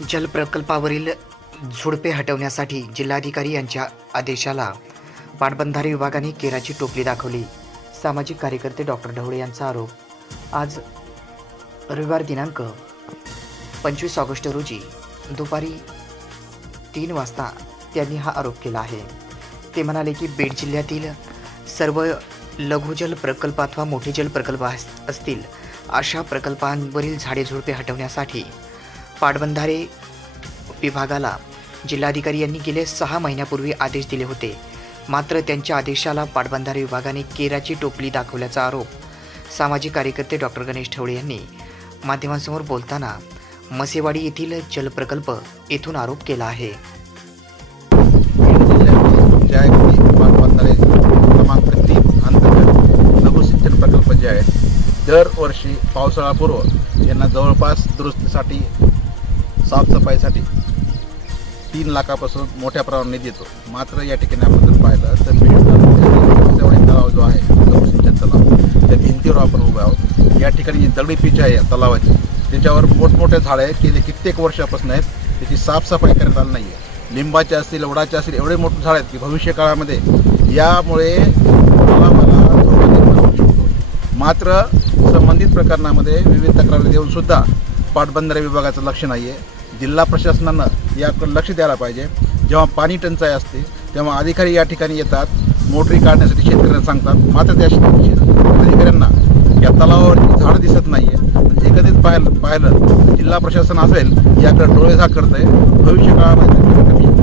जलप्रकल्पावरील झुडपे हटवण्यासाठी जिल्हाधिकारी यांच्या आदेशाला पाटबंधारे विभागाने केराची टोपली दाखवली. सामाजिक कार्यकर्ते डॉक्टर ढवळे यांचा आरोप. आज रविवार दिनांक पंचवीस ऑगस्ट रोजी दुपारी तीन वाजता त्यांनी हा आरोप केला आहे. ते म्हणाले की बीड जिल्ह्यातील सर्व लघुजल प्रकल्प अथवा मोठे जल प्रकल्प अस- असतील अशा प्रकल्पांवरील झाडे झुडपे हटवण्यासाठी पाटबंधारे विभागाला जिल्हाधिकारी यांनी गेले सहा महिन्यापूर्वी आदेश दिले होते. मात्र त्यांच्या आदेशाला पाटबंधारे विभागाने केराची टोपली दाखवल्याचा आरोप सामाजिक कार्यकर्ते डॉक्टर गणेश ठवळे यांनी माध्यमांसमोर बोलताना मसेवाडी येथील जलप्रकल्प येथून आरोप केला आहे. ज्या पाटबंधारे क्रमांक तीन अंतर्गत लघुसिंचन प्रकल्प जे आहेत दरवर्षी पावसाळापूर्व यांना जवळपास दुरुस्तीसाठी साफसफाईसाठी तीन लाखापासून मोठ्या प्रमाणात निधी येतो. मात्र या ठिकाणी आपण जर पाहिलं तर बीड तलाव जो आहे सिंचन तलाव त्या भिंतीवर आपण उभे आहोत. या ठिकाणी जी दगडी पीच आहे तलावाची त्याच्यावर मोठमोठे झाडं आहेत की कित्येक वर्षापासून आहेत. त्याची साफसफाई करण्यात आली नाही आहे लिंबाचे असतील वडाचे असतील एवढे मोठे झाड आहेत की भविष्य काळामध्ये यामुळे तलावाला धोका निर्माण होऊ शकतो. मात्र संबंधित प्रकरणामध्ये विविध तक्रारी देऊनसुद्धा पाटबंधारे विभागाचं लक्ष नाही आहे जिल्हा प्रशासनानं याकडे लक्ष द्यायला पाहिजे. जेव्हा पाणी टंचाई असते तेव्हा अधिकारी या ठिकाणी येतात मोटरी काढण्यासाठी शेतकऱ्यांना सांगतात. मात्र त्या अधिकाऱ्यांना या तलावावरची झाडं दिसत नाही आहे म्हणजे एकंदरीत पाहिलं पाहिलं जिल्हा प्रशासन असेल याकडे डोळेझाक करत आहे भविष्य काळामध्ये कमी